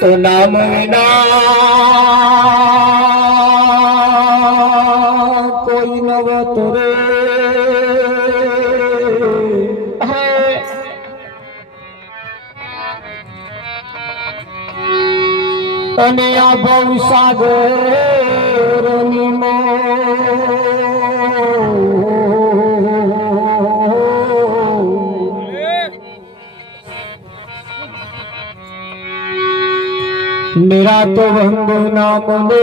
તો નામ વિના કોઈ નવ તરે અને આ ભવ સાગર નિરાત વંદના મને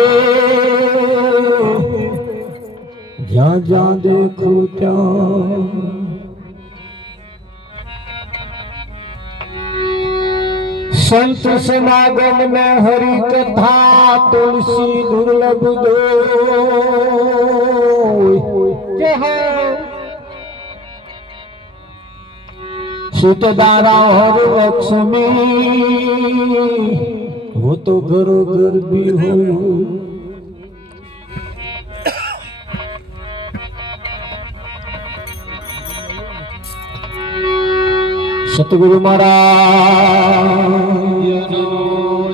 જ્યાં જ્યાં દેખું ત્યાં સંત સમાગમ ને હરિ કથા તુલસી દુર્લભ દો સુતદારા હર લક્ષ્મી वो तो घरो घर भी हो सतगुरु महाराज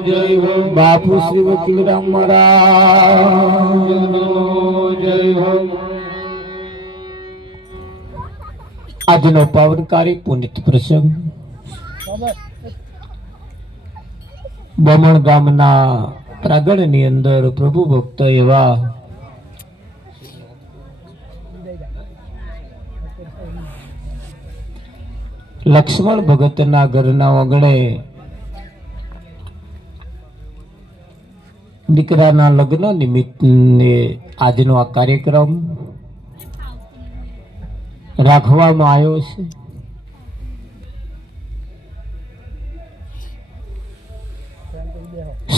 जय हो बापू श्री वकील राम महाराज जय हो आज नो पावनकारी पुनित प्रसंग બમણ ગામના પ્રાગણની અંદર પ્રભુ ભક્ત એવા લક્ષ્મણ ભગતના ઘરના આંગણે દીકરાના લગ્ન નિમિત્તે આજનો આ કાર્યક્રમ રાખવામાં આવ્યો છે.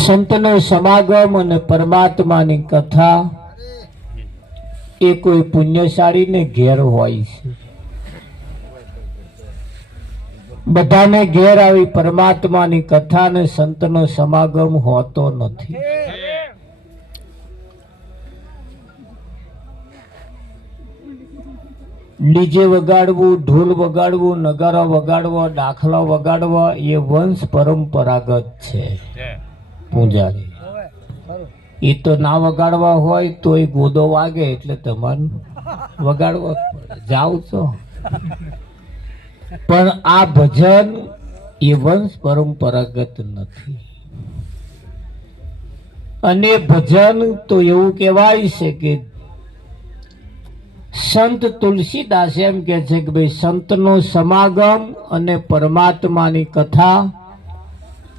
સંતનો સમાગમ અને પરમાત્માની કથા એ કોઈ પુણ્યશાળીને ઘેર હોય છે. બધાને ઘેર આવી પરમાત્માની કથા અને સંતનો સમાગમ હોતો નથી. ડીજે વગાડવું, ઢોલ વગાડવું, નગારા વગાડવા, દાખલા વગાડવા એ વંશ પરંપરાગત છે. પૂજારી એ તો ના વગાડવા હોય તો એ ગોદો વાગે એટલે તમારે વગાડવા જાવ છો. પણ આ ભજન એ વંશ પરંપરાગત નથી. અને ભજન તો એવું કહેવાય છે કે સંત તુલસીદાસ એમ કે છે કે ભાઈ સંતનો સમાગમ અને પરમાત્માની કથા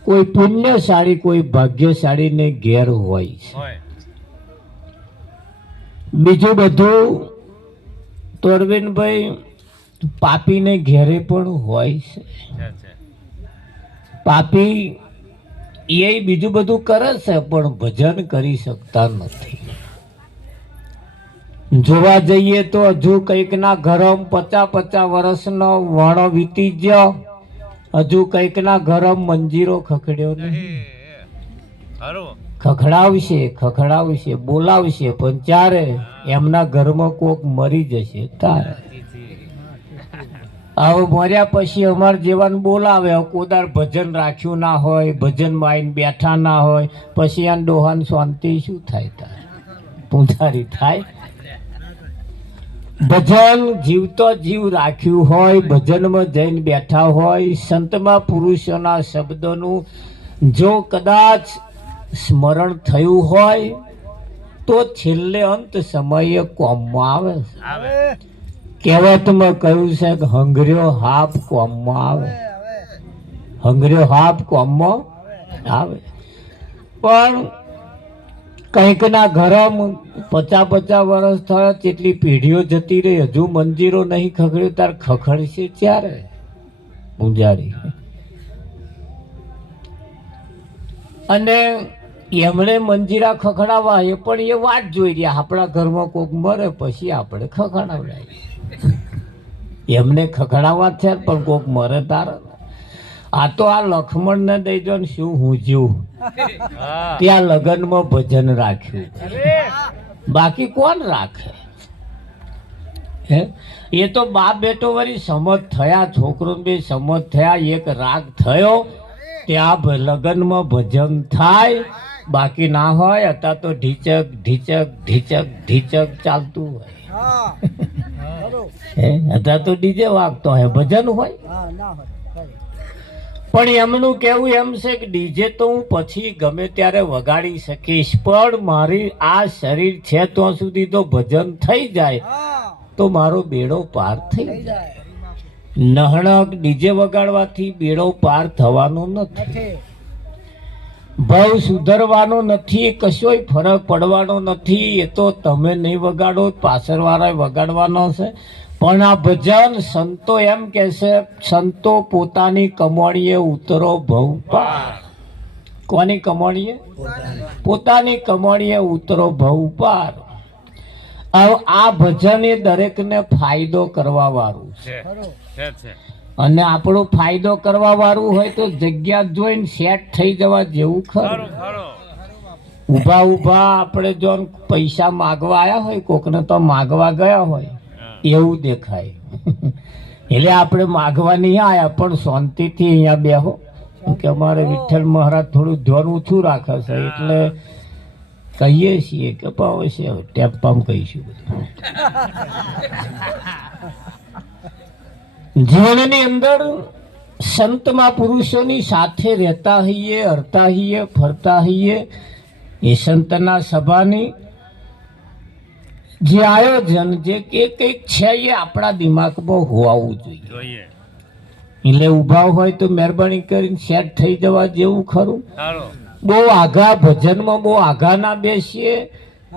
કોઈ પુણ્યશાળી કોઈ ભાગ્યશાળી ને ઘેર હોય છે. બીજું બધું તો અરવિંદભાઈ પાપીને ઘેરે પણ હોય છે. પાપી એ બીજું બધું કરે છે પણ ભજન કરી શકતા નથી. જોવા જઈએ તો હજુ કઈક ના ઘરમ 50-50 વર્ષનો વણો વીતી ગયો, હજુ કઈક ના ઘરમ મંજીરો ખખડ્યો નહીં. ખખડાવશે બોલાવશે પણ ચારે એમના ઘરમાં કોક મરી જશે તારે. હવે મર્યા પછી અમાર જેવાને બોલાવે, કોદાર ભજન રાખ્યું ના હોય, ભજનમાં આવીને બેઠા ના હોય, પછી આ ડોહાન શાંતિ શું થાય? તારે પૂંજારી થાય. ભજન જીવતો જીવ રાખ્યું હોય, ભજનમાં જઈને બેઠા હોય, સંતમાં પુરુષોના શબ્દોનું જો કદાચ સ્મરણ થયું હોય તો છેલ્લે અંત સમયે કોમમાં આવે. કહેવતમાં કહ્યું છે કે હંગર્યો હાપ કોમમાં આવે, હંગર્યો હાપ કોમમાં આવે. પણ કંઈક ના ઘરમ 50-50 વર્ષ થયા, જેટલી પેઢીઓ જતી રહી, હજુ મંજીરો નહીં ખખડ્યો, તાર ખખડશે ત્યારે પૂંજારી. અને એમણે મંજીરા ખખડાવા એ પણ એ વાત જોઈ રહ્યા, આપણા ઘરમાં કોઈક મરે પછી આપણે ખખડાવડાય. એમને ખખડાવા છે પણ કોઈક મરે તારે. આ તો આ લક્ષ્મણ ને દઈ દો ને શું હું જીવ ત્યાં લગ્નમાં ભજન રાખ્યું, બાકી કોણ રાખે? એ તો બાપ બેટો વળી સમજ થયા, છોકરો બે સમજ થયા, એક રાગ થયો ત્યાં લગ્નમાં ભજન થાય, બાકી ના હોય અત્યારે તો ઢીચક ઢીચક ઢીચક ઢીચક ચાલતું હોય. અત્યારે તો ડીજે વાગતો હોય, ભજન હોય. પણ એમનું કેવું એમ છે કે ડીજે તો હું પછી ગમે ત્યારે વગાડી શકીશ, પણ મારી આ શરીર છે ત્યાં સુધી તો ભજન થઈ જાય તો મારો બેડો પાર થઈ જાય. નહણક ડીજે વગાડવાથી બેડો પાર થવાનો નથી, ભાવ સુધરવાનો નથી, કશોય ફરક પડવાનો નથી. એ તો તમે નહીં વગાડો, પાછળવાળાએ વગાડવાનો છે. પણ આ ભજન સંતો એમ કે છે, સંતો પોતાની કમાણીએ ઉતરો ભવ પાર. કોની કમાણીએ? પોતાની કમાણીએ ઉતરો ભવ પાર. આ ભજન એ દરેકને ફાયદો કરવા વાળું છે, અને આપણો ફાયદો કરવા વાળું હોય તો જગ્યા જોઈને સેટ થઈ જવા જેવું ખરું. ઊભા ઊભા આપણે જો પૈસા માગવા આવ્યા હોય, કોકને તો માગવા ગયા હોય એવું દેખાય. એટલે આપણે માગવા નહીં આવ્યા, પણ શાંતિથી અહીંયા બેહો કે અમારે વિઠ્ઠલ મહારાજ થોડું ધ્યાન ઓછું રાખે છે એટલે કહીએ છીએ કે પાવ છે ટેપામ કહીશું બધું. જીવનની અંદર સંત મહાપુરુષોની સાથે રહેતા હોઈએ, હરતા હોઈએ, ફરતા હોઈએ, એ સંતના સભાની જે આયોજન જે કંઈક છે એ આપણા દિમાગમાં હોવું જોઈએ. એટલે ઊભા હોય તો મહેરબાની કરીને સેટ થઈ જવા જેવું ખરું. બહુ આઘા ભજનમાં બહુ આઘા ના બેસીએ.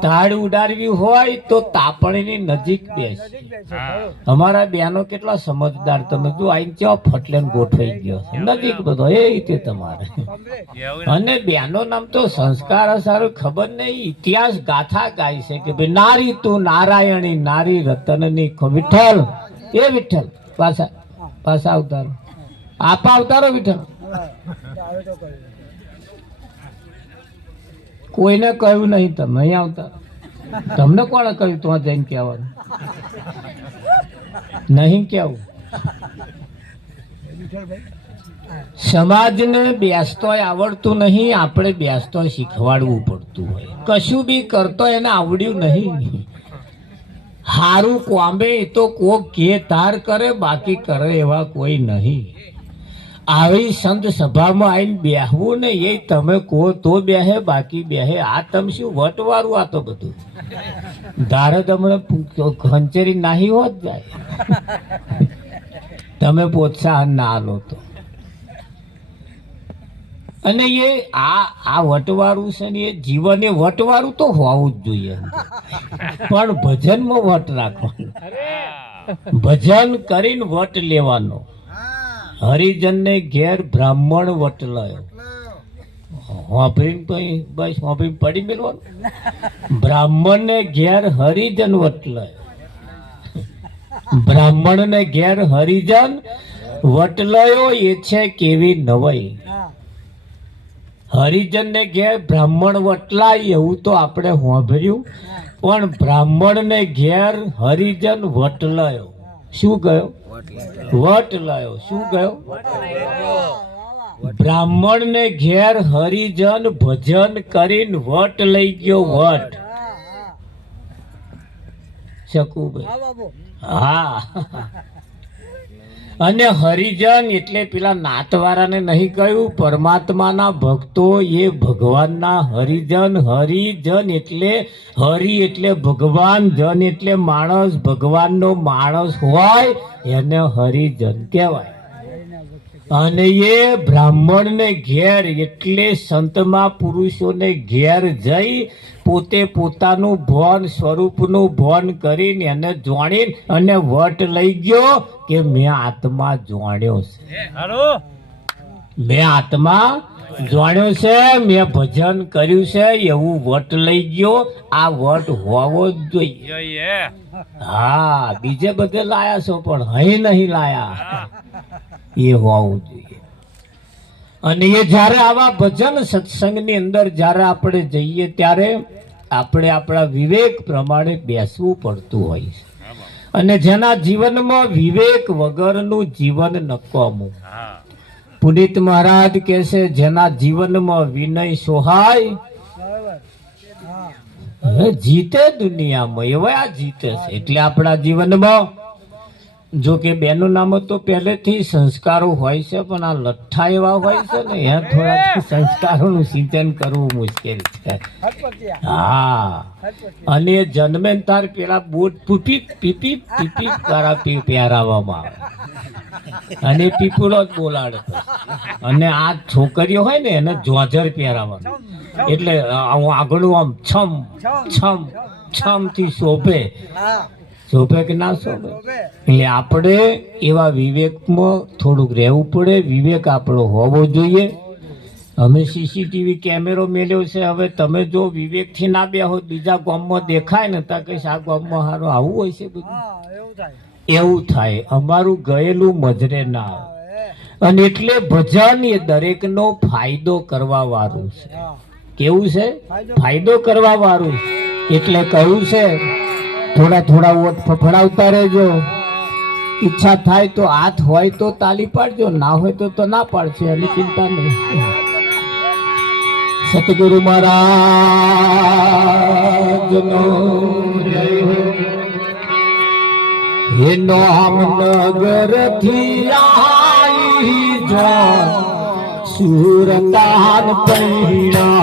તાળ ઉડાડવી હોય તો તાપણીની નજીક બેસીએ. અમારા બેનો કેટલા સમજદાર, તમે જો આઈને કેવા ફટલેન ગોઠવાઈ ગયો છે નજીક બધો એ રીતે તમારે. અને બેનો નામ તો સંસ્કાર સારું ખબર નહીં, ઇતિહાસ ગાથા ગાય છે કે ભાઈ નારી તું નારાયણી, નારી રતનની વિઠ્ઠલ એ વિઠ્ઠલ પાછા પાછા અવતારો આપા અવતારો વિઠ્ઠલ. કોઈને કહ્યું નહીં, તમે અહીં આવતા. તમને કોણે કહ્યું તો જઈને કહેવાનું નહીં કેવું? સમાજને બેસતો આવડતું નહીં, આપણે બેસતો શીખવાડવું પડતું હોય. કશું બી કરતો એને આવડ્યું નહીં. હારું કોંબે એ તો કોક કે તાર કરે, બાકી કરે એવા કોઈ નહીં. આવી સંત સભામાં આવીને બેહવું ને એ તમે કહો તો બેહે, બાકી બેહે. આ તમે શું વટવારું? આ તો બધું ધારે તમને ખંચેરી નાહી હોત જાય, તમે પ્રોત્સાહન ના આલો તો. અને એ આ વટવારું છે ને એ જીવન એ વટવારું તો હોવું જ જોઈએ, પણ ભજનમાં વટ રાખવાનું. ભજન કરીને વટ લેવાનો. હરિજનને ઘેર બ્રાહ્મણ વટલાયો, બસ હોંભીને પડી મેળવાનું. બ્રાહ્મણને ઘેર હરિજન વટલાયો, બ્રાહ્મણને ઘેર હરિજન વટલાયો. એ છે કેવી નવાઈ. હરિજનને ઘેર બ્રાહ્મણ વટલાય એવું તો આપણે હોંભર્યું, પણ બ્રાહ્મણને ઘેર હરિજન વટલાયો. શું ગયો? વટ લાયો. શું ગયો? બ્રાહ્મણ ને ઘેર હરિજન ભજન કરીને વટ લઈ ગયો. વટ શકુભાઈ, હા. અને હરિજન એટલે પેલા નાતવાળાને નહીં કહ્યું, પરમાત્માના ભક્તો એ ભગવાનના હરિજન. હરિજન એટલે હરિ એટલે ભગવાન, જન એટલે માણસ. ભગવાનનો માણસ હોય એને હરિજન કહેવાય. અને એ બ્રાહ્મણને ઘેર એટલે સંતમાં પુરુષોને ઘેર જઈ પોતે પોતાનું ભોન સ્વરૂપનું ભોન કરીને એને જોડીને અને વટ લઈ ગયો કે મેં આત્મા જોડ્યો છે, મેં આત્મા જોડ્યો છે, મેં ભજન કર્યું છે એવું વટ લઈ ગયો. આ વટ હોવો જ જોઈએ. હા, બીજે બધે લાયા છો પણ અહીં નહીં લાયા, એ હોવું જોઈએ. અને એ જ્યારે આવા ભજન સત્સંગની અંદર જ્યારે આપણે જઈએ ત્યારે આપણે આપણા વિવેક પ્રમાણે બેસવું પડતું હોય છે. અને જેના જીવનમાં વિવેક વગરનું જીવન નકામું. પુનિત મહારાજ કહે છે જેના જીવનમાં વિનય સોહાય જીતે દુનિયામાં, એવા આ જીતે છે. એટલે આપણા જીવનમાં જો કે બેનું નામ તો પહેલેથી સંસ્કારો હોય છે, પણ આ લઠ્ઠા એવા હોય છે ને એ થોડા સંસ્કારોનું સિંચન કરવું મુશ્કેલ છે. હા, અને જન્મે તાર પેલા બૂટ પીપી પીપી પીપી તારા પહેરાવવામાં આવે અને પીપુલો જ બોલાડે. અને આ છોકરીઓ હોય ને એને જોજર પહેરાવવાનું, એટલે આગળ આમ છમ છમ છમ થી શોભે. શોભે કે ના શોભે? એટલે આપણે એવા વિવેકમાં થોડુંક રહેવું પડે. વિવેક આપણો હોવો જોઈએ. અમે સીસીટીવી કેમેરો મેલ્યો છે. હવે તમે જો વિવેકથી ના બેહો, બીજા ગામમાં દેખાય ને તો કહીશ આ ગામમાં સારું આવું હોય છે બધું, એવું થાય. અમારું ગયેલું મજરે ના આવે. અને એટલે ભજન એ દરેકનો ફાયદો કરવા વાળું છે. કેવું છે? ફાયદો કરવા વાળું. એટલે કહ્યું છે થોડા થોડા વોટ ફફડાવતા રહેજો. ઈચ્છા થાય તો હાથ હોય તો તાલી પાડજો, ના હોય તો ના પાડશે, એની ચિંતા નહીં. સતગુરુ મહારાજનો જય હો. હે નામ નગર થી આવી જો સુરતાન પૈણા.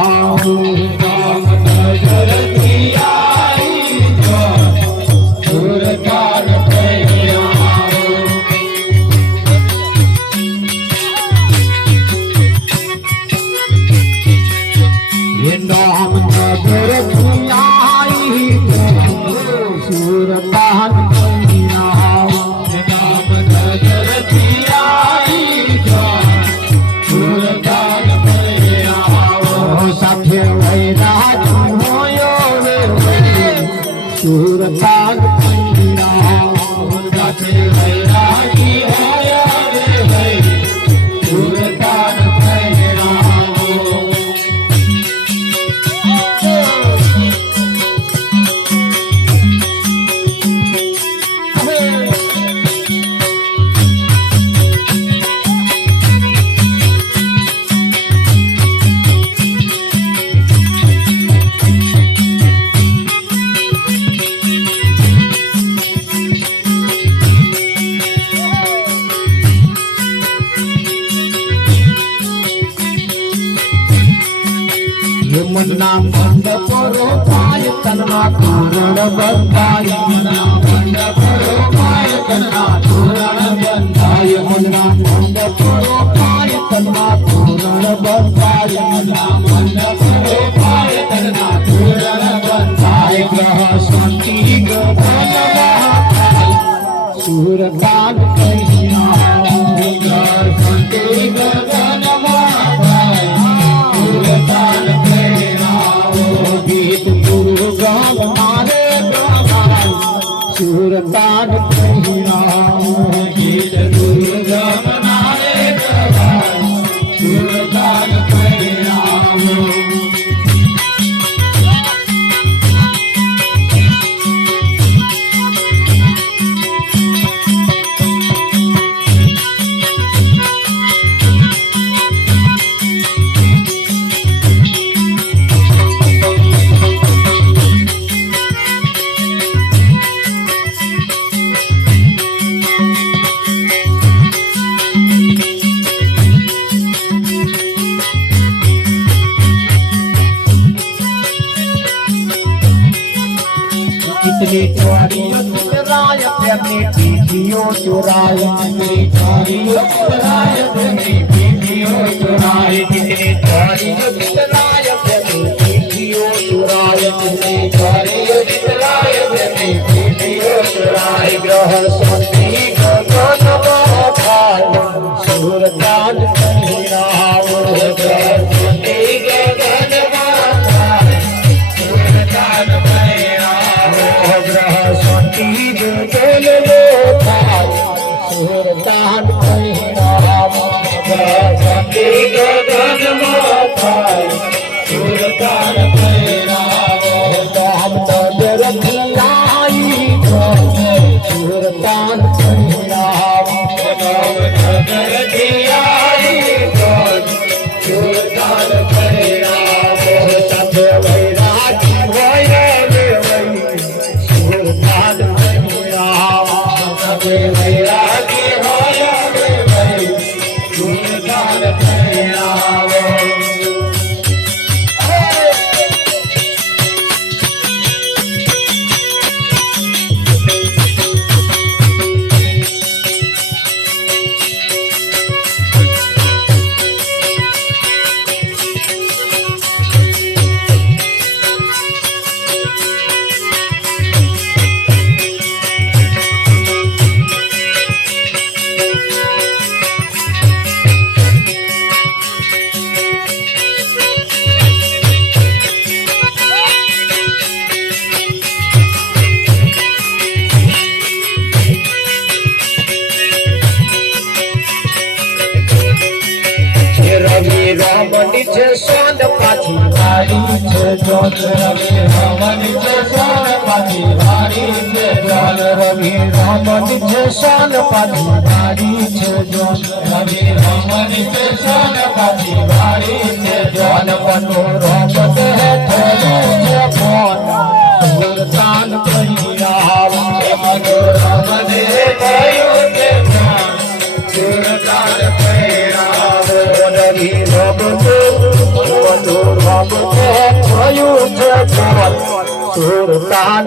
મનના મંડ પરો પાય તનના તોરણ બંધાય. મનના મંડ પરો પાય તનના તોરણ બંધાય. મનના મંડ પરો પાય તનના તોરણ બંધાય. મનના મંડ પરો પાય તનના તોરણ બંધાય. ગ્રહ શાંતિ ગગનમાં સુરકાંત કૈયા. ગ્રહ શાંતિ ગગનમાં સુરકાંત ગીત ગુરુ ગામ મારે ગામ સુરતાન કહીરામ. ગીત ગુરુ ગામ મારે ગામ સુરતાન કહીરામ. कितनी चोरियों चुराय अपनी बीवियों चुराय. कितनी चोरियों चुराय अपनी बीवियों चुराय. कितनी चोरियों चुराय अपनी बीवियों चुराय. कितनी चोरियों चुराय अपनी बीवियों चुराय. ग्रह शांति गगनमा थाय सुरतान कहिराम. ग्रह शांति गगनमा थाय सुरतान कहिराम. ग्रह शांति गगनमा थाय सुरतान कहिराम. ग्रह शांति गगनमा थाय सुरतान कहिराम. नाम नगर खिलाई सुरतान कहिराम. नाम नगर खिलाई હવે વૈરાગી હોય હવે ભાઈ સુરદાન પહેરાવો. રમણી છે સોન પાછી વાળી છે જોન. રવિ રમણી છે સોન પાછી વાળી છે જોન. રવિ રમણી છે સોન પાછી વાળી છે જોન. રવિ રમણી છે સોન પાછી વાળી છે જોન. મનો રમત હેઠળ છે ફોન સુરતાન કહી આવ. મનો રમત હેઠળ છે ફોન સુરતાન કહી આવ. સુરતાન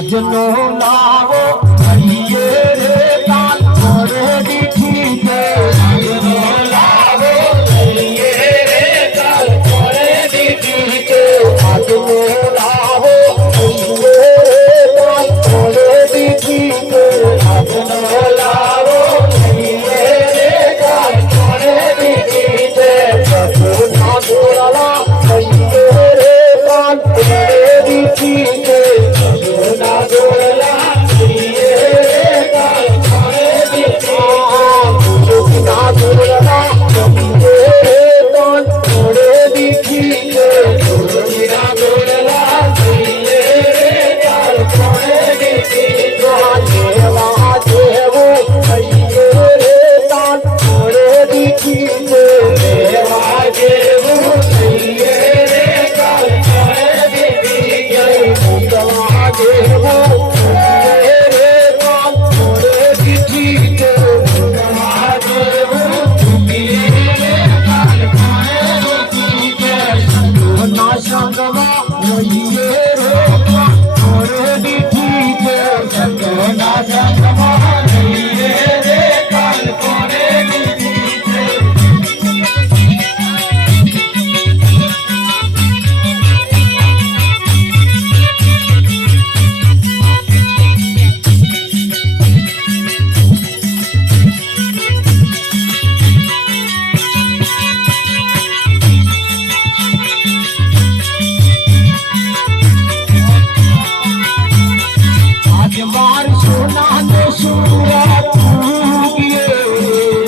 આજનો લાવો લઈએ રે કાલ ઘરે દીઠી છે આજનો લાવો લઈએ રે કાલ ઘરે દીઠી છે આજનો લાવો લઈએ રે કાલ ઘરે દીઠી છે આજનો લાવો લઈએ રે કાલ ઘરે દીઠી છે સસુના ગોળલા લઈએ રે કાલ ઘરે દીઠી છે સસુના ગોળલા લઈએ રે કાલ ઘરે દીઠી છે સસુના ગોળલા લઈએ રે કાલ ઘરે દીઠી છે સસુના ગોળલા લઈએ રે કાલ ઘરે દીઠી છે જેવા જેવું લઈએ રે કાલ ઘરે દીઠી છે જેવા જેવું લઈએ રે કાલ ઘરે દીઠી છે જેવા જેવું લઈએ રે કાલ ઘરે દીઠી છે જેવા જેવું લઈએ રે કાલ ઘરે દીઠી છે ના સંગમાં લઈએ રે કાલ ઘરે દીઠી છે ના સંગમાં લઈએ રે કાલ ઘરે દીઠી છે आज मार सोना ने सूरत उगिए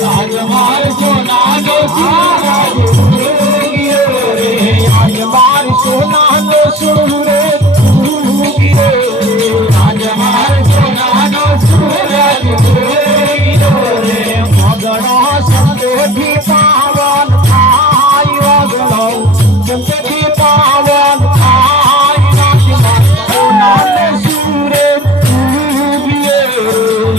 आज मार सोना ने सूरत उगिए आज मार सोना ने सूरत उगिए आज मार सोना ने सूरत उगिए मगड़ा संदेही पावन आई वगड़ो संदेही पावन आई राजमा सोना ने सूरत उगिए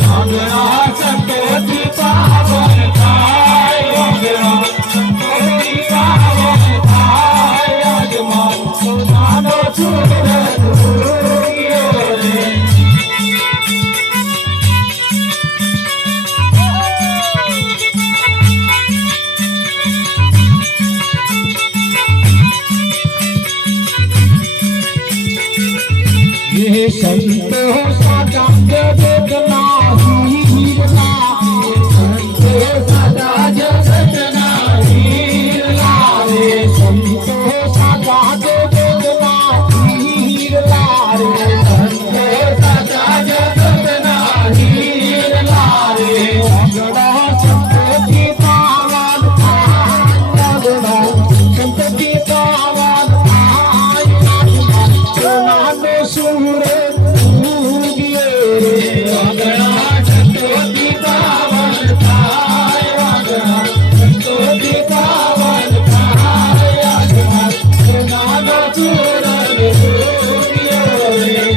मगड़ा संदेही पावन आई वगड़ो संदेही पावन आई राजमा सोना ने सूरत उगिए ये संतो साजा जगत नाही हीरला संतो साजा जगत नाही हीरला रे संतो साजा जगत नाही हीरला रे संतो साजा जगत नाही हीरला रे अगड़ा संतो की पावन अगड़ा संतो की पावन सोना ने सूरत उगिए अगड़ा संतो की पावन अगड़ा संतो की पावन अगड़ा सोना ने सूरत उगिए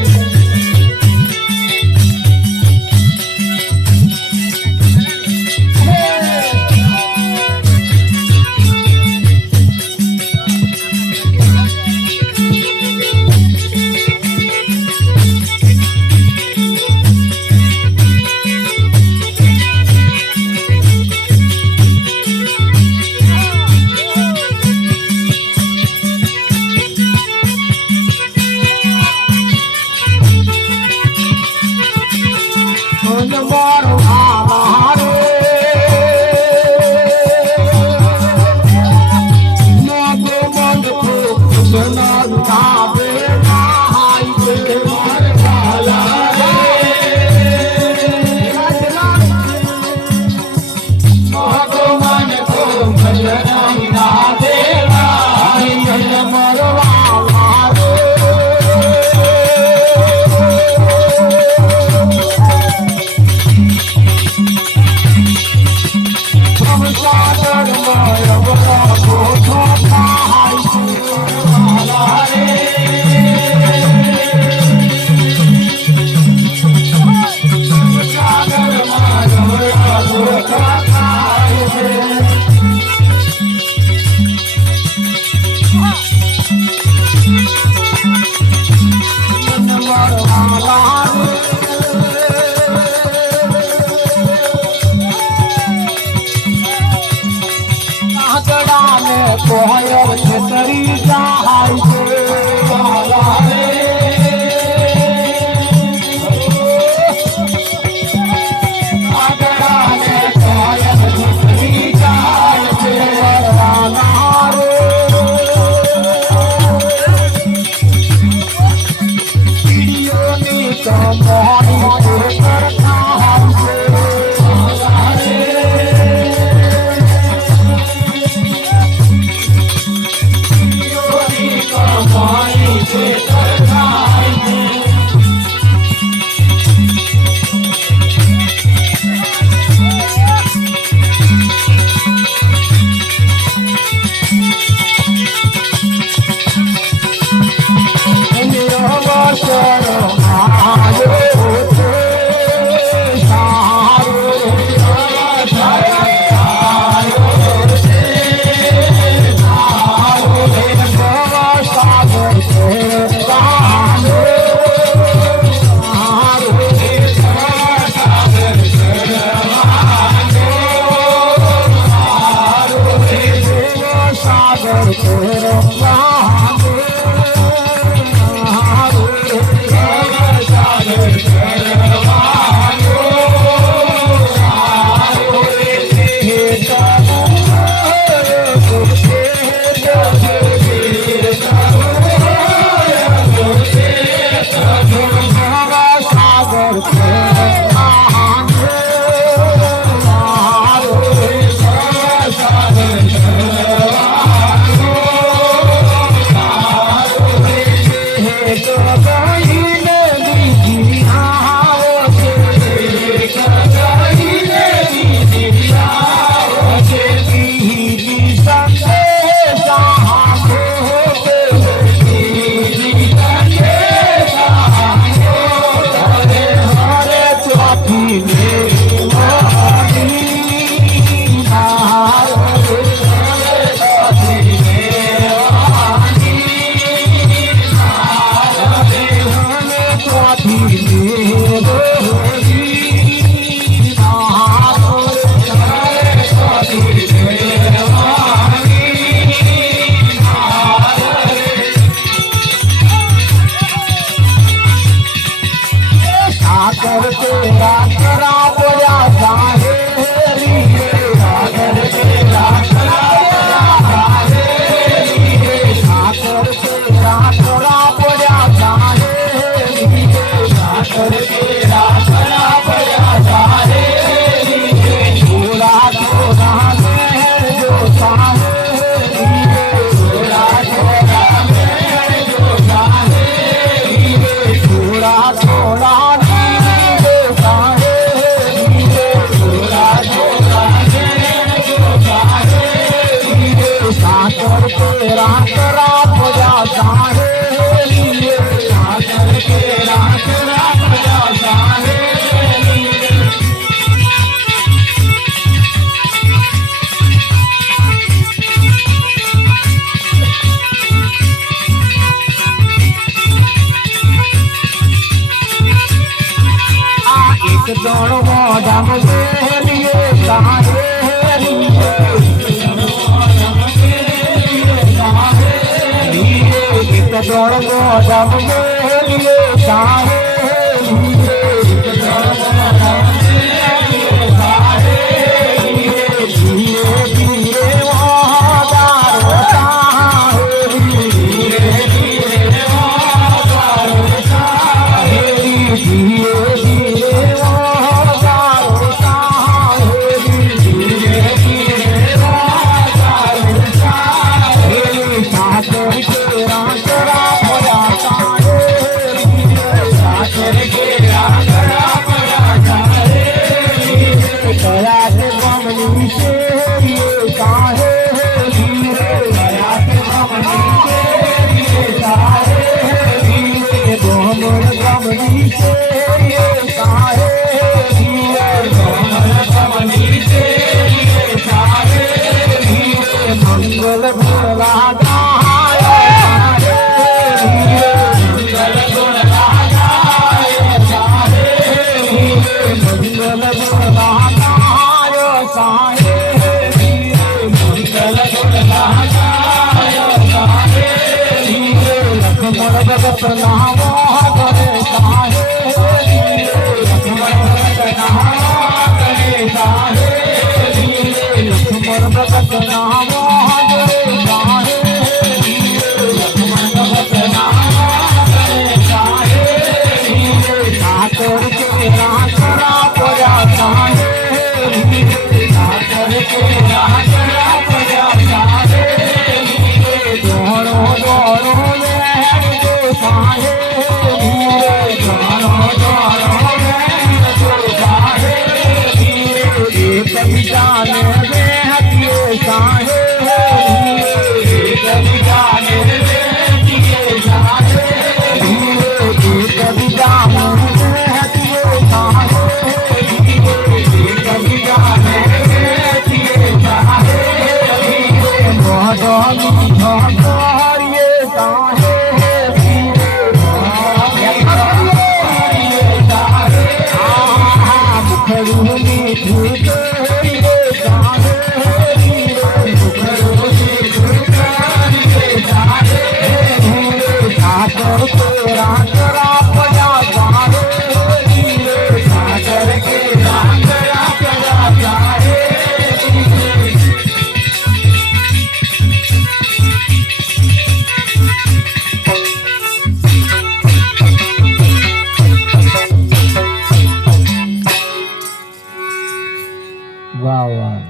વાહ વાહ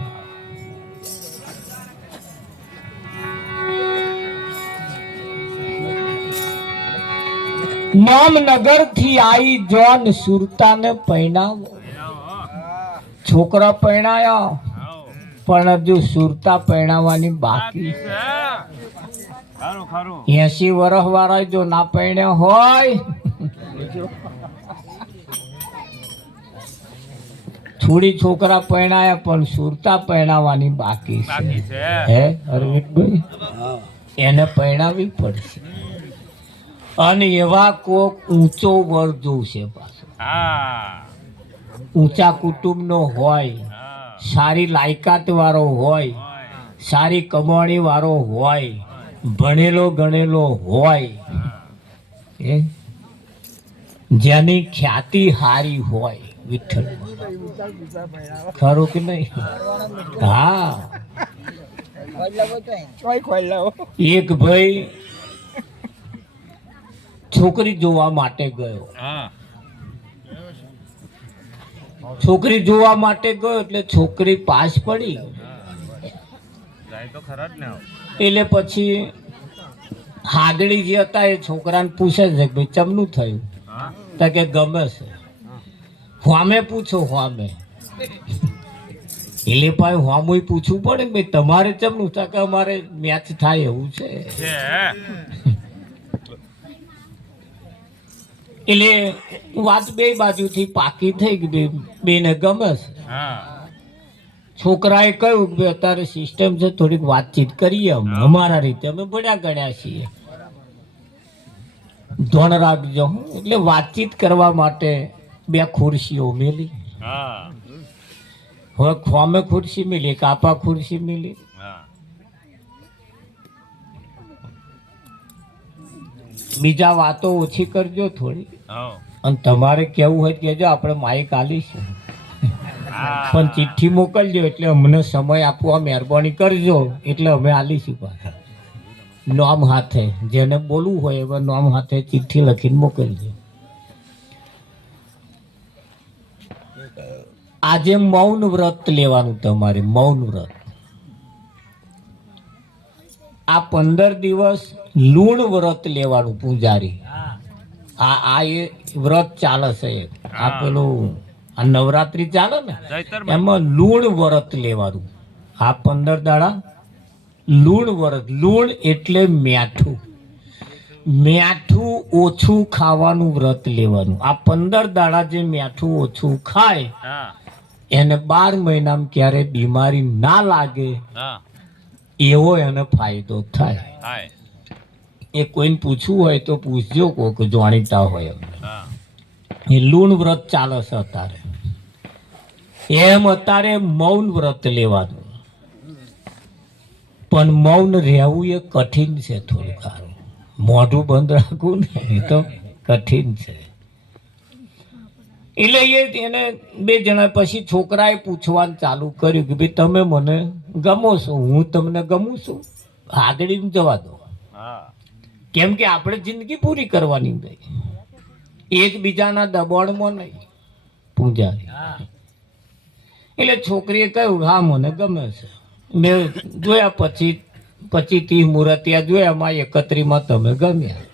નામનગર થી આવી જોન સુરતાને પૈણાવો. છોકરા પૈણાયા પણ હજુ સુરતા પૈણાવાની બાકી. 80 વર્ષ વાળા જો ના પૈણ્યા હોય, થોડી છોકરા પૈણાયા પણ સુરતા પૈણાવાની બાકી છે. હે અરવિંદભાઈ, એને પૈણાવી પડશે. અને એવા કોક ઊંચો વર જોશે પાછો, ઊંચા કુટુંબનો હોય, સારી લાયકાત વાળો હોય, સારી કમાણી વાળો હોય, ભણેલો ગણેલો હોય, જેની ખ્યાતિ હારી હોય. વિઠ્ઠલ ખરું કે નહીં? હા, એક ભાઈ છોકરી જોવા માટે ગયો. છોકરી જોવા માટે ગયો એટલે છોકરી પાસ પડી. એટલે પછી હાગડી જે હતા એ છોકરાને પૂછે છે કે ભાઈ ચમનું થયું? તો કે ગમે છે. હોમે પૂછો, હોમે. એટલે ભાઈ હોમુય પૂછવું પડે કે ભાઈ તમારે ચમનું? તો કે અમારે મેચ થાય એવું છે. એટલે વાત બે બાજુથી પાકી થઈ ગઈ, બેને ગમે છે. છોકરાએ કહ્યું કે અત્યારે સિસ્ટમ છે, થોડીક વાતચીત કરીએ. અમારા રીતે અમે ભણ્યા ગણ્યા છીએ, ધોન રાખજો. એટલે વાતચીત કરવા માટે બે ખુરશીઓ મેલી. હવે ખોમે ખુરશી મેલી, કાપા ખુરશી મેલી. બીજા વાતો ઓછી કરજો થોડી, અને તમારે કેવું હોય કેજો, આપણે માઇક આલીશું. પણ ચિઠ્ઠી મોકલજો એટલે અમને સમય આપવા મહેરબાની કરજો, એટલે અમે આલીશું પાછા નોમ હાથે. જેને બોલવું હોય એવા નોમ હાથે ચિઠ્ઠી લખીને મોકલજો. આજે મૌન વ્રત લેવાનું તમારે, મૌન વ્રત. આ 15 દિવસ લૂણ વ્રત લેવાનું પૂજારી. આ એ વ્રત ચાલે છે. આ પેલું આ નવરાત્રી ચાલે ને, એમાં લૂણ વ્રત લેવાનું. આ 15 દાડા લૂણ વ્રત. લૂણ એટલે મીઠું, મીઠું ઓછું ખાવાનું વ્રત લેવાનું. આ 15 દાડા જે મીઠું ઓછું ખાય એને 12 મહિનામાં ક્યારે બીમારી ના લાગે એવો એને ફાયદો થાય. એ કોઈને પૂછવું હોય તો પૂછજો, કોઈક જાણીતા હોય. એ લૂણ વ્રત ચાલે છે અત્યારે. એમ અત્યારે મૌન વ્રત લેવાનું. પણ મૌન રહેવું એ કઠિન છે. થોડું સારું મોઢું બંધ રાખવું ને એ તો કઠિન છે. એટલે એને 2 જણા પછી છોકરાએ પૂછવાનું ચાલુ કર્યું કે ભાઈ તમે મને ગમો છો, હું તમને ગમું છું? આગળ જવા દો, કેમ કે આપણે જિંદગી પૂરી કરવાની ગઈ, એકબીજાના દબાણમાં નહીં. પૂજારી એટલે છોકરીએ કહ્યું હા મને ગમે છે. મેં જોયા 25-30 મુહૂર્તિયા જોયા, એમાં 31માં તમે ગમ્યા.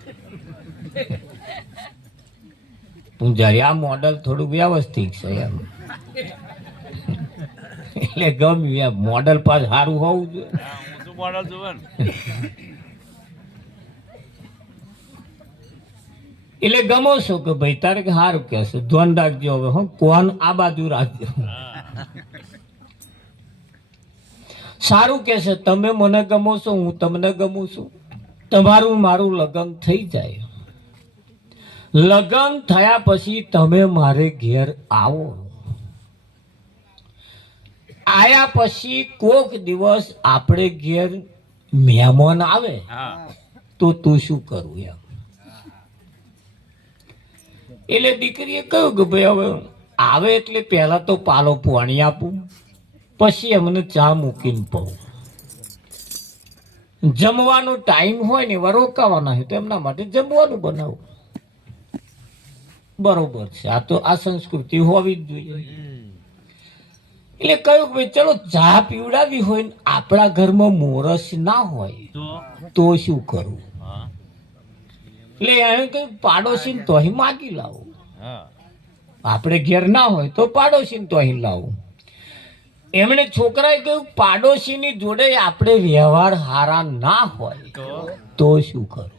પૂજારી આ મોડલ થોડું વ્યવસ્થિત છે એમ, એટલે ગમ્યું એમ. મોડલ પાસ સારું હોવું જોઈએ. એટલે ગમો છો કે ભાઈ તારે કે સારું કે છે, ધ્યાન રાખજો. હવે હું કોણ આ બાજુ રાખજો. સારું કે છે, તમે મને ગમો છો, હું તમને ગમું છું, તમારું મારું લગ્ન થઈ જાય. લગ્ન થયા પછી તમે મારે ઘેર આવો. આયા પછી કોક દિવસ આપણે ઘેર મહેમાન આવે તો તું શું કરું એમ. એટલે દીકરીએ કહ્યું કે ભાઈ હવે આવે એટલે પહેલા તો પાલો પાણી આપું, પછી એમને ચા મૂકીને પાઉં. જમવાનો ટાઈમ હોય ને એવા રોકાવાના હોય તો એમના માટે જમવાનું બનાવું. બરોબર છે, આ તો આ સંસ્કૃતિ હોવી જ જોઈએ. એટલે કહ્યું કે ભાઈ ચલો ચા પીવડાવી હોય ને આપણા ઘરમાં મોરસ ના હોય તો શું કરવું? એટલે એને કહ્યું પાડોશી તો અહીં માગી લાવો, આપણે ઘેર ના હોય તો પાડોશી તો અહીં લાવું. એમણે છોકરાએ કહ્યું પાડોશીની જોડે આપણે વ્યવહાર હારા ના હોય તો શું કરું?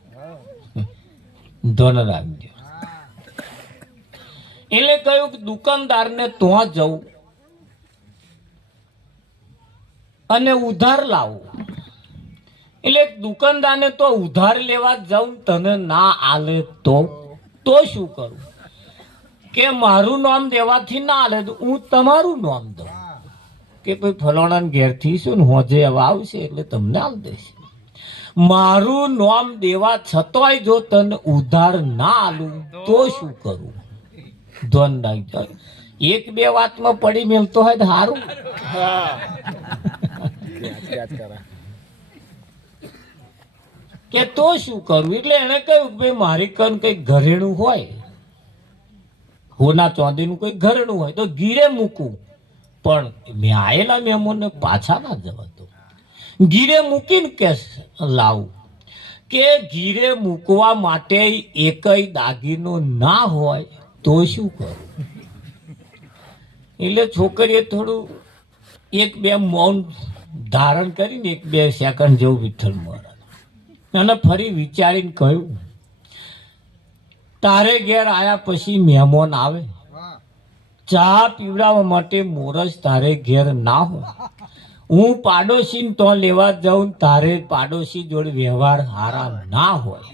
ધન રાખજો. એટલે કહ્યું કે દુકાનદારને ત્યાં જવું અને ઉધાર લાવું. એટલે દુકાનદારને તો ઉધાર લેવા જાઉં, તને ના આલે તો શું કરું? કે મારું નામ દેવાથી ના આલે તો હું તમારું નામ દઉં કે ભાઈ ફલાણા ઘેરથી શું ને હોજે હવે આવશે એટલે તમને આલ દેશે. મારું નામ દેવા છતાંય જો તને ઉધાર ના આલું તો શું કરું? ધન રાખજો. એક બે વાતમાં પડી મેલતો હોય તો સારું. કે તો શું કરું? એટલે એને કહ્યું કે ભાઈ મારી કન કઈ ઘરેણું હોય, હોના ચાંદીનું કોઈ ઘરેણું હોય તો ગીરે મૂકું, પણ મેં આયેલા મહેમાનને પાછા ના જવા દો. ગીરે મૂકીને કે લાવું. કે ગીરે મૂકવા માટે એકય દાગીનો ના હોય તો શું કરું? એટલે છોકરીએ થોડું એક બે મૌન ધારણ કરીને એક બે સેકન્ડ જેવું વિઠ્ઠલ મહારાજ અને ફરી વિચારીને કહ્યું, તારે ઘેર આયા પછી મહેમાન આવે, ચા પીવડાવવા માટે મોરસ તારે ઘેર ના હોય, હું પાડોશી તો લેવા જાઉં, તારે પાડોશી જોડે વ્યવહાર હારા ના હોય,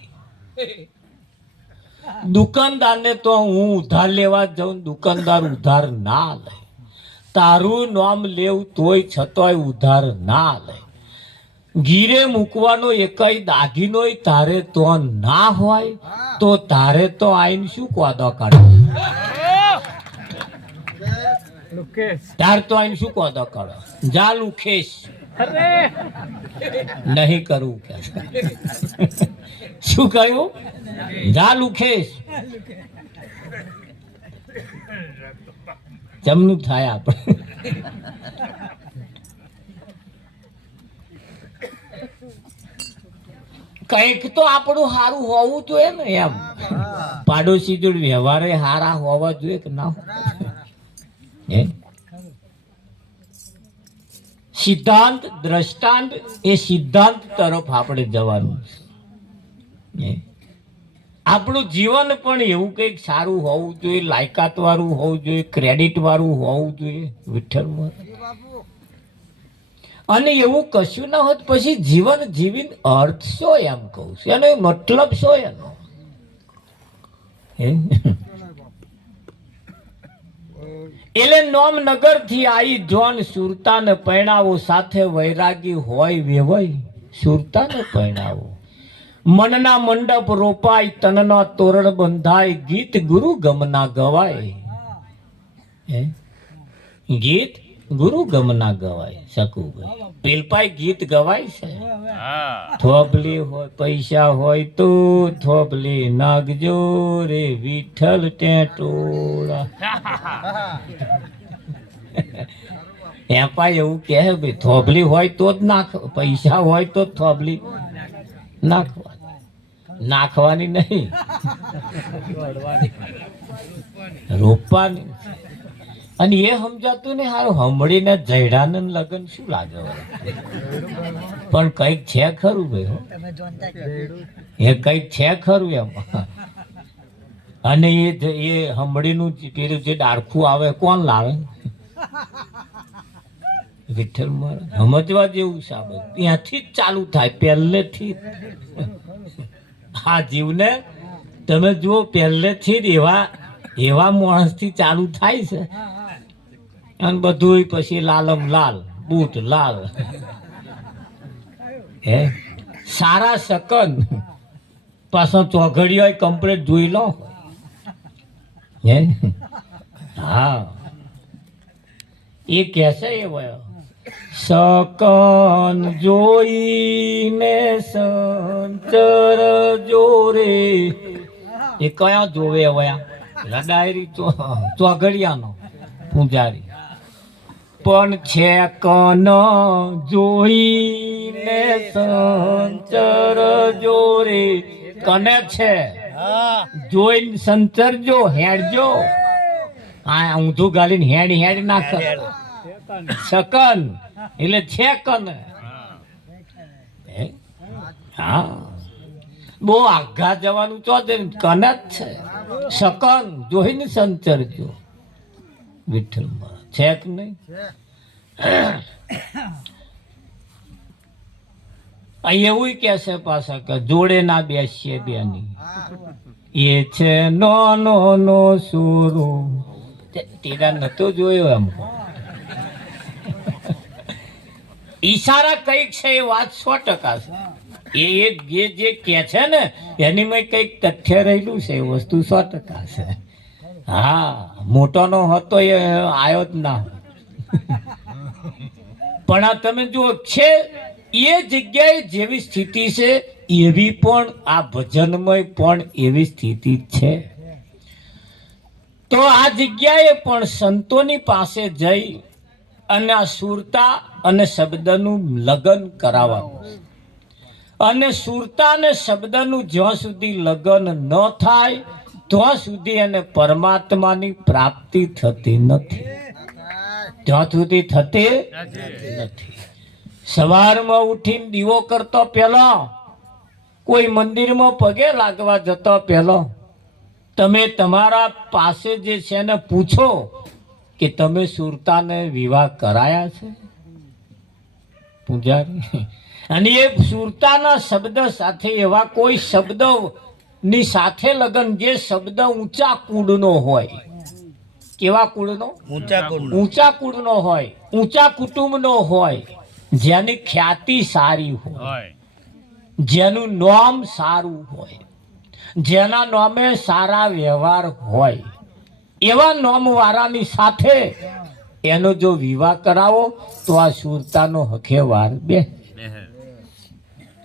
દુકાનદારને તો હું ઉધાર લેવા જાઉં, દુકાનદાર ઉધાર ના લે, તારું નામ લેવું તોય છતાંય ઉધાર ના લે, ગીરે મૂકવાનો એકય દાગીનો તારે તો ના હોય તો તારે તો આઈને શું કોદો કાઢો? તાર તો આઈને શું કોદો કાઢો? જા લુખેશ. નહીં કરવું કે શું કહ્યું? જા લુખેશ. જમનું થાય આપણે. કંઈક તો આપણું સારું હોવું જોઈએ ને, એમ પાડોશી જોડે વ્યવહાર સારા હોવા જોઈએ કે ના? સિદ્ધાંત દ્રષ્ટાંત એ સિદ્ધાંત તરફ આપણે જવાનું. આપણું જીવન પણ એવું કંઈક સારું હોવું જોઈએ, લાયકાત વાળું હોવું જોઈએ, ક્રેડિટ વાળું હોવું જોઈએ. વિઠ્ઠલ અને એવું કશું ના હોત પછી જીવન જીવીને અર્થ શો? એમ કહું છું, એનો મતલબ શો? એનો એટલે નોમનગર થી આવી જોન સુરતાને પરણાવો, સાથે વૈરાગી હોય વેવાય સુરતાને પરણાવો, મનના મંડપ રોપાય, તનના તોરણ બંધાય, ગીત ગુરુ ગમના ગવાય. ગીત ગુરુ ગમના ગવાય. શકુભાઈ પેલપાઈ ગીત ગવાય છે. થોભલી હોય પૈસા હોય તો થોભલી નાગજો રે વિઠ્ઠલ ટેટોળા. એપાઈ એવું કહે ભાઈ થોભલી હોય તો જ નાખ, પૈસા હોય તો થોભલી નાખવાની નહીં, રોપવાની. અને એ સમજાતું ને હારું હમળીને જયડાને લગન શું લાગે? પણ કઈક છે ખરું ભાઈ, એ કઈક છે ખરું એમ. અને એ હમળીનું પેલું જે ડાળખું આવે કોણ લાવે? વિઠ્ઠલ મહારાજ સમજવા જેવું સાબત ત્યાંથી જ ચાલુ થાય, પહેલેથી. આ જીવને તમે જુઓ પહેલેથી જ એવા માણસથી ચાલુ થાય છે. અને બધું પછી લાલમ લાલ, બૂટ લાલ, સારા શકન, પાછો ચોઘડીઓ કમ્પ્લીટ જોઈ લો. હા એ કહેશે એ વયો શકન જોઈને સંચર જોરે. એ કયા જોવે વયા? ડાયરી ચોઘડિયાનો પૂજારી. પણ છે કન જોઈને સંચર જોરે. કને છે જોઈને સંચરજો, હેડજો. આ ઊંધું ગાલીને હેડ ના કર. શકન એટલે છે કન. હા, બહુ આઘા જવાનું ચોધે કન જ છે. શકન જોઈને સંચરજો. વિઠ્ઠલમાં છે કે નહીં? એવું કે છે પાછા કે જોડે ના બેસીએ બેની. એ છે નો સુરો. તેરા નતો જોયો એમ. ઈશારા કઈક છે એ વાત 100% છે. એ જે કે છે ને એની માં કઈક તથ્ય રહેલું છે. એ વસ્તુ 100% છે. હા, મોટો નો હતો એ આવ્યો જ ના. પણ આ તમે જુઓ છે એ જગ્યાએ જેવી સ્થિતિ છે એવી પણ આ ભજનમય પણ એવી સ્થિતિ છે. તો આ જગ્યાએ પણ સંતોની પાસે જઈ અને આ સુરતા અને શબ્દનું લગ્ન કરાવવાનું. અને સુરતા અને શબ્દનું જ્યાં સુધી લગ્ન ન થાય ત્યાં સુધી એને પરમાત્માની પ્રાપ્તિ થતી નથી. ત્યાં સુધી થતી નથી. સવારમાં ઉઠીને દીવો કરતો પહેલા, કોઈ મંદિરમાં પગે લાગવા જતો પહેલા તમે તમારા પાસે જે છે એને પૂછો કે તમે સુરતાને વિવાહ કરાયા છે પૂજારી? અને એ સુરતાના શબ્દ સાથે એવા કોઈ શબ્દ ની સાથે લગન જે શબ્દ ઊંચા કુળનો હોય. કેવા કુળનો? ઊંચા કુળનો હોય, ઊંચા કુટુંબનો હોય, જેની ખ્યાતિ સારી હોય, જેનું નામ સારું હોય, જેના નામે સારા વ્યવહાર હોય, એવા નામ વાળાની સાથે એનો જો વિવાહ કરાવો તો આ સુરતાનો હખેવાર બે.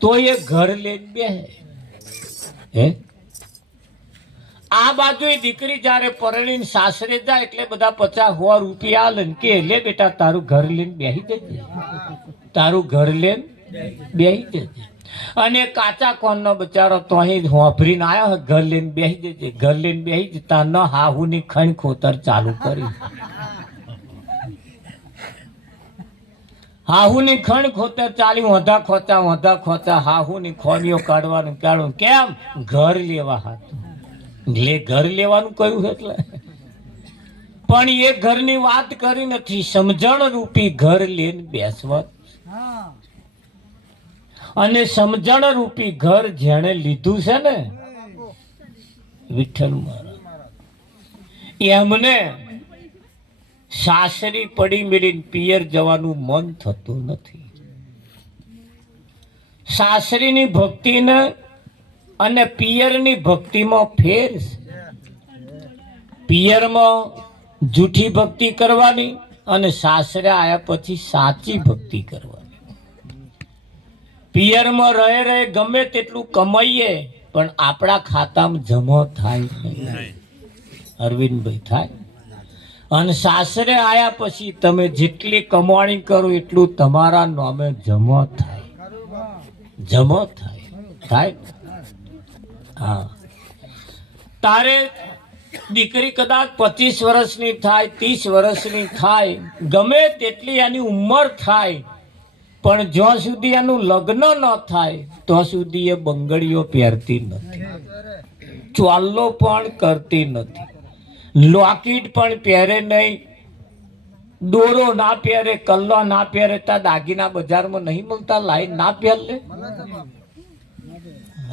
તો એ ઘર લઈને બે. હે, આ બાજુ દીકરી જયારે પરણીને સાસરે જાય એટલે બધા 50-100 રૂપિયા આલે કે લે બેટા તારું ઘર લઈને બેહી જજે, તારું ઘર લઈને બેહી જજે. અને કાચા કોનનો બચારો તો અહીં હોભરીને આવ્યો, ઘર લઈને બેહી જજે, ઘર લઈને બેહી જતા ન હાહુની ખણ ખોતર ચાલુ કરી. હાહુની ખણ ખોતર ચાલી, ઓંધા ખોચા હાહુની ખોલીઓ કાઢવાનું. કેમ? ઘર લેવા હતું. ઘર લેવાનું કહ્યું એટલે પણ એ ઘરની વાત કરી નથી. સમજણ રૂપી ઘર લઈને બેસવા. અને સમજણ રૂપી ઘર જેણે લીધું છે ને વિઠ્ઠલ મહારાજ, એમને સાસરી પડી મેળીને પિયર જવાનું મન થતું નથી. સાસરીની ભક્તિને અને પિયરની ભક્તિમાં ફેર છે. પિયરમાં જૂઠી ભક્તિ કરવાની અને સાસરે આવ્યા પછી સાચી ભક્તિ કરવાની. પિયરમાં રહે ગમે તેટલું કમાઈએ પણ આપણા ખાતામાં જમા થાય નહીં. અરવિંદભાઈ થાય. અને સાસરે આવ્યા પછી તમે જેટલી કમાણી કરો એટલું તમારા નામે જમા થાય. જમા થાય. હા, તારે દીકરી કદાચ 25 વર્ષની થાય, 30 વર્ષની થાય, ગમે તેટલી એની ઉંમર થાય, પણ જ્યાં સુધી એનું લગ્ન ન થાય ત્યાં સુધી એ બંગડીઓ પહેરતી નથી, ચોલ્લો પણ કરતી નથી, લોકેટ પણ પહેરે નહીં, દોરો ના પહેરે, કલ્લો ના પહેરે. તા દાગીના બજારમાં નહીં મળતા, લાઈન ના પહેર લે.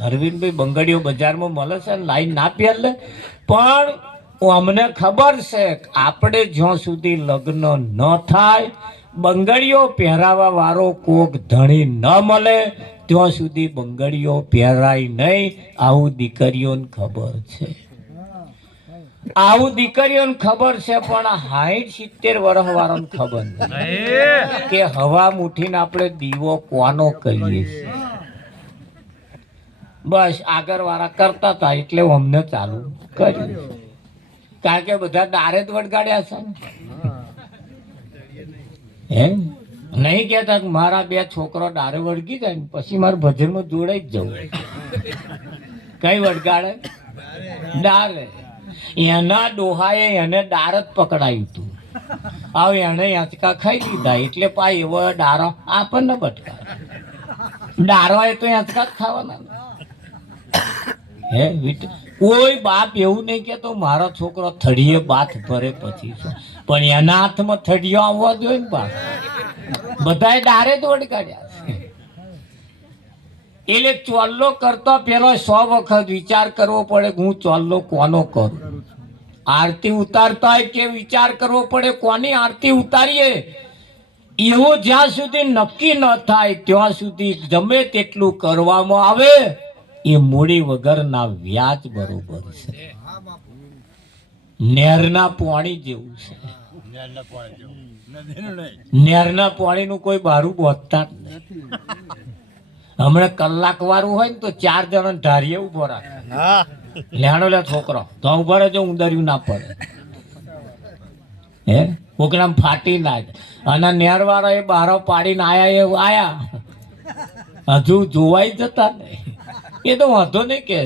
અરવિંદભાઈ, બંગડીઓ બજારમાં મળે છે, લાઈન ના પહેર લે. પણ અમને ખબર છે આપણે જ્યાં સુધી લગ્ન ન થાય, બંગડીઓ પહેરાવા વાળો કોક ધણી ન મળે ત્યાં સુધી બંગડીઓ પહેરાય નહીં. આવું દીકરીઓને ખબર છે. આવું દીકરીઓને ખબર છે. પણ 60-70 વર્ષ વાળાને ખબર નહીં કે હવા મુઠીને આપણે દીવો કોનો કહીએ છીએ. બસ આગળ વાળા કરતા હતા એટલે અમને ચાલુ કર્યું. કારણ કે બધા દારે જ વળગાડ્યા છે. એમ નહીં કેતા મારા 2 છોકરો દારે વળગી જાય ને પછી મારે ભજનમાં જોડાઈ જ જવું. કઈ વળગાડે? ડારે એના ડોહાએ એને ડાર જ પકડાયું હતું. હવે એને આંચકા ખાઈ લીધા એટલે પાય એવો ડારો આપણને બટકા ડારો એ તો આંચકા જ ખાવાના ને. હે કોઈ બાપ એવું નહીં કેતો મારો છોકરો થડીએ બાથ ભરે પછી શું, પણ એના હાથમાં થડીઓ આવવા જોઈએ ને બાપ. બધાએ ડારે દોડ કાઢ્યા છે. એટલે ચોલ્લો કરતો પેલો 100 વખત વિચાર કરવો પડે કે હું ચોલ્લો કોનો કરું. આરતી ઉતારતા હોય કે વિચાર કરવો પડે કોની આરતી ઉતારીએ. એવું જ્યાં સુધી નક્કી ન થાય ત્યાં સુધી ગમે તેટલું કરવામાં આવે એ મૂડી વગરના વ્યાજ બરોબર છે. નહેરના પાણી જેવું છે. નહેરના પાણીનું કોઈ બારું બોધતા જ નહીં. હમણાં કલાક વાળું હોય ને તો 4 જણા ધારીએ ઉભો રાખે. લેણો લે છોકરો તો ઉભો રહેજો, ઉંદર્યું ના પડે. હે કોકનામ ફાટી ના જાય. અને નેર વાળા એ બારો પાડીને આયા એ આયા હજુ જોવાઈ જતા નહીં. એ તો વાંધો નહીં કે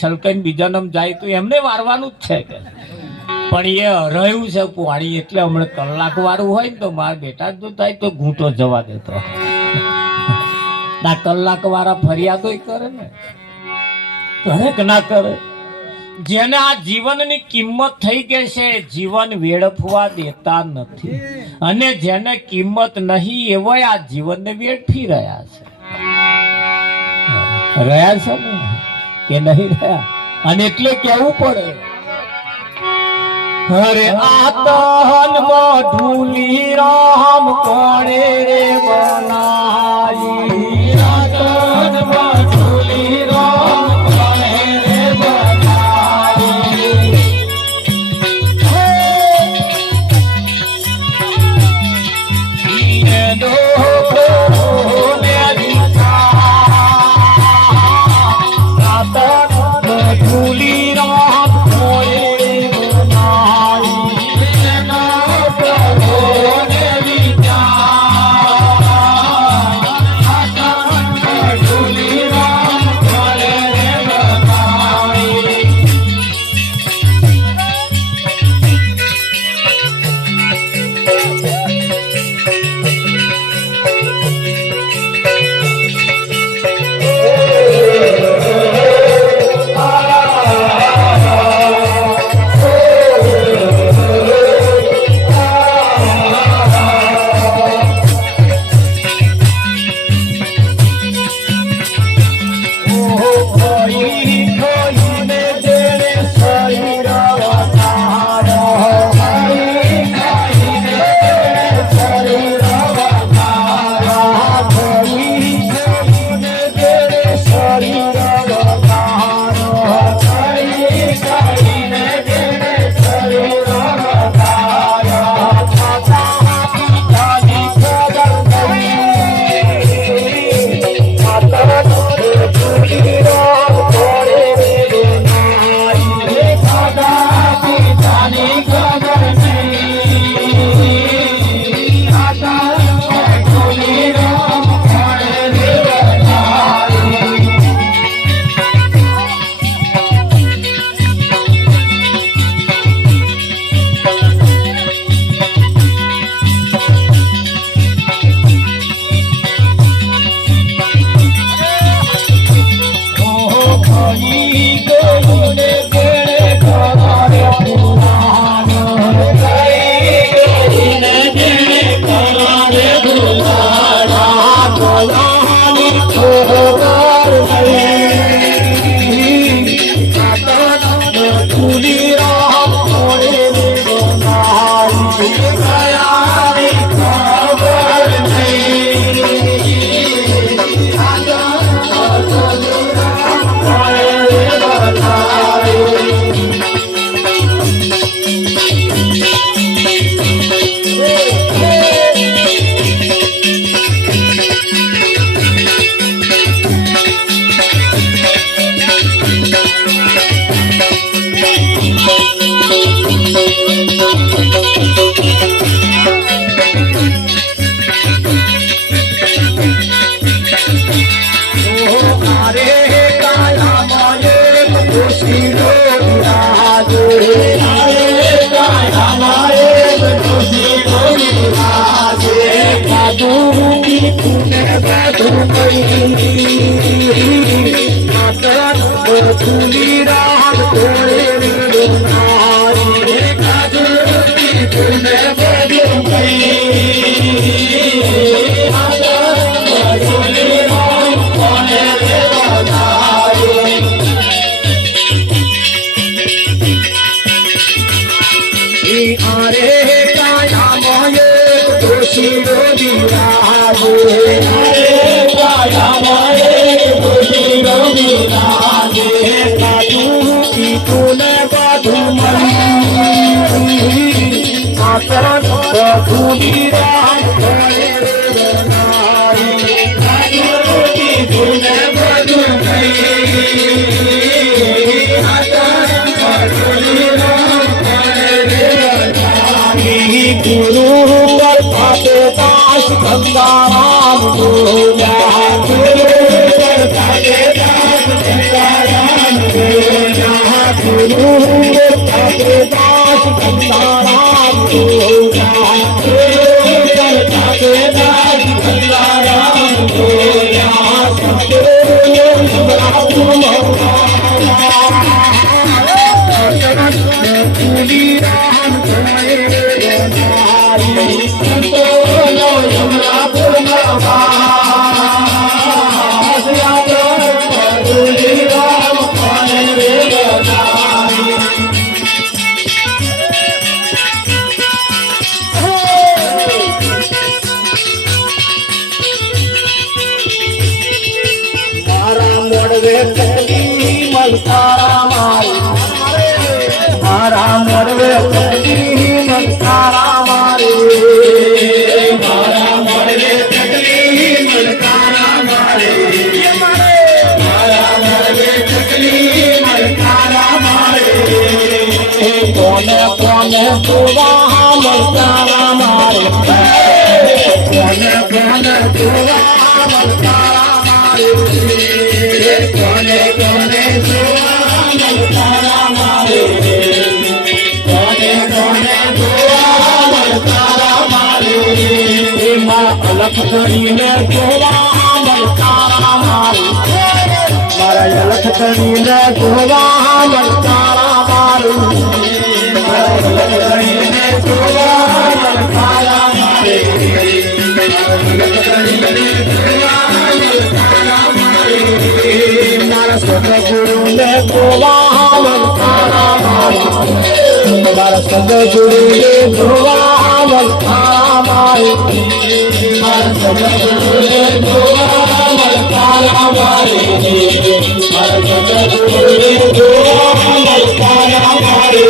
છલકાઈને બીજા નામ જાય તો એમને વારવાનું જ છે કે, પણ એ રહ્યું છે પાણી એટલે હમણાં કલાક વાળું હોય ને તો મારા બેટા જો થાય તો ઘૂંટો જવા દેતો. ના કલાક વાળા ફરિયાદો કરે ને, કરે કે ના કરે. જેને આ જીવનની કિંમત થઈ ગઈ છે જીવન વેડફવા દેતા નથી, અને જેને કિંમત નહીં એવો આ જીવનને વેડફી રહ્યા છે. રહ્યા છે ને કે નહીં રહ્યા? અને એટલે કેવું પડે, અરે આતનમાં ઢૂલી રામ કોણે રે બનાઈ. આતનમાં ઢૂલી રામ કોણે રે બનાઈ. એનો કોને દીધા આતનમાં ઢૂલી રામ કોણે રે બનાઈ. એનો કોને દીધા તુને તુલી રામ તોડે તુને आरे काया माये दोषी रोदिया काया माये दोषी रोदिया काजू की तूने बाधू मरी आचरण धूली राम काजू की तूने बाधू मरी गुरु पर पाते दास गंगाराम गोया गुरु पर पाते दास गंगाराम गोया गुरु पर पाते दास गंगाराम गोया गुरु पर पाते दास गंगाराम गोया सतगुरु तुली राम मारा मोरवे तकली मनकारा मारे मारा मोरवे तकली मनकारा मारे मारा मोरवे तकली मनकारा मारे कोने कोने तुवा मनकारा मारे कोने कोने तुवा मनकारा मारे कोने कोने तुवा मनकारा मारे अलख धनी ने गोवा मलकारा मारू मारा अलख धनी ने गोवा मलकारा मारू मारा अलख धनी ने गोवा मलकारा मारे मारा सतगुरु ने गोवा मलकारा मारू मारा सतगुरु ने गोवा मलकारा मारू सतगुरु ने गोवा मलकारा मारे सतगुरु ने गोवा मलकारा मारे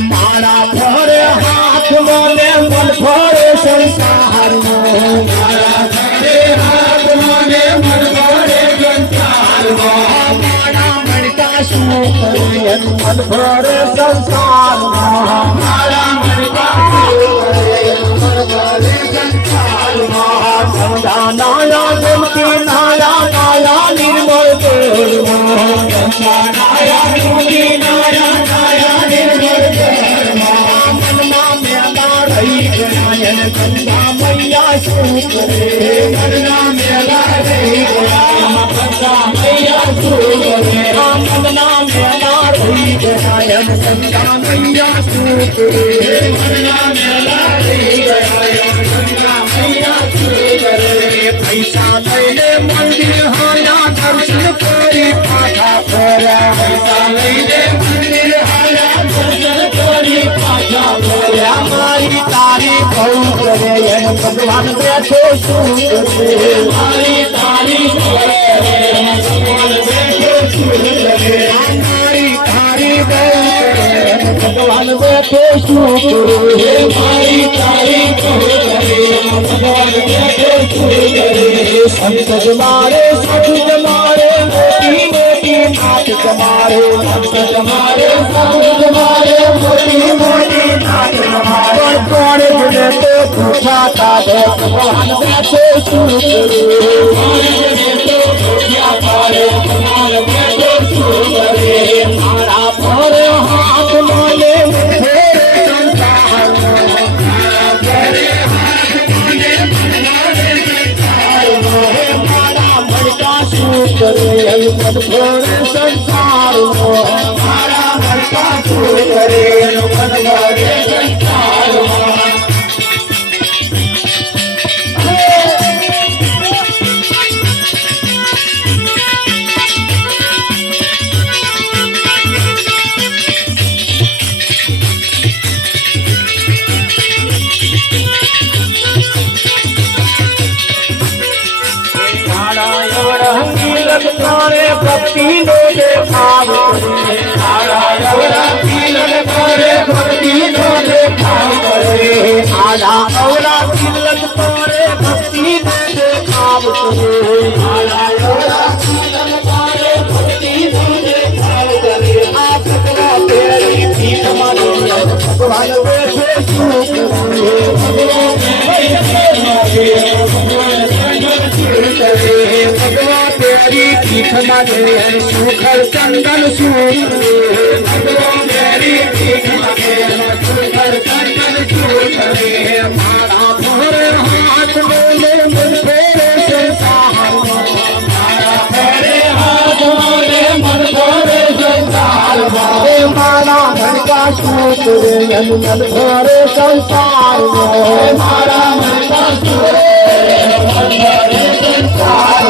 मारा भरे हाथ मोने मन भरे संसार मारा भरे हाथ मोने मन भरे संसार मारा मणका सुख मन भरे संसार मारा मणका मन भरे संसार गंगा नाया गोमती नाया नाया निर्मल गंगा नाया गोमती नाया नाया निर्मल गंगा मैया सुखरे गंगा मेला रे गंगा मैया सुखरे गंगा मेला रे गंगा मैया सुखरे गंगा मेला रे गंगा मैया सुखरे पैसा लैले मंदिर हाया दर्शन करी पाठा फेरा पैसा लैले मंदिर हाया दर्शन करी पाठा फेरा मारी तारी भगवान बैठो सुरे मारी तारी भगवान बैठो सुरे मारी तारी भगवान बैठो सुरे मारी तारी भगवान बैठो सुरे संत जमारे साधु जमारे जमारे संत जमारे संत जमारे मोटी मोटी नाच जमारे कौन जिने तो पूछा था दे भगवान बैठे शुरू करे कौन जिने तो पूछा था दे भगवान बैठे शुरू करे मारा पर हाथ माने मेरे संसार मेरे हाथ माने संसार मारा भड़का शुरू करे मन भरे संसार मारा भड़का शुरू करे मन भरे संसार भक्ति नो दे भाव करे भक्ति नो दे भाव करे आला औला तिलक तोरे भक्ति नो दे भाव करे आला औला तिलक तोरे भक्ति नो दे भाव करे आप भगवा तेरी पीठ मानो भगवान बैठे सुख करे भगवा तेरी पीठ माने सुखल चंदन सूर भगवान तेरी पीठ माने सुखल चंदन सूर मारा भोरे हाथ में मन भोरे संसार मारा भोरे हाथ में मन भोरे संसार मारा मन का सूर मन भोरे संसार मारा मन का सूर मन भोरे संसार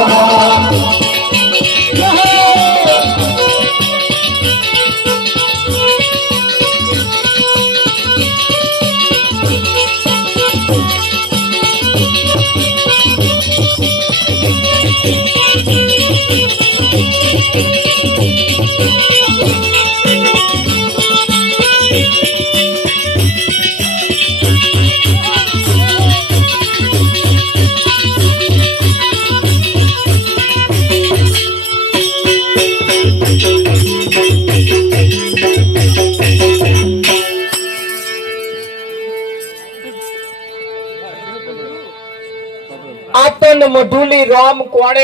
આતન મઢુલી રામ કોણે